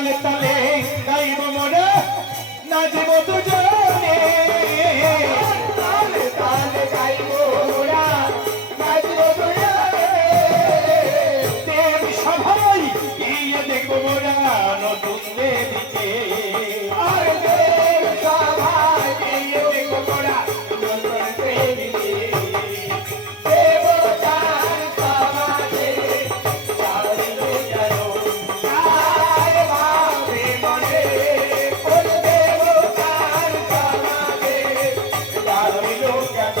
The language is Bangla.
তালে তালে গাইব মোরা নাচব দুজনে তালে তালে গাইব মোরা নাচব দুজনে দেব সভায় গিয়ে দেখব মোরা নতুন দেবীকে আর দেব সভায় গিয়ে দেখব মোরা নতুন দেবীকে দেবতার সমাজে চালিল যেন আর ভাবে মনে ওই দেবতার সমাজে চালিল যেন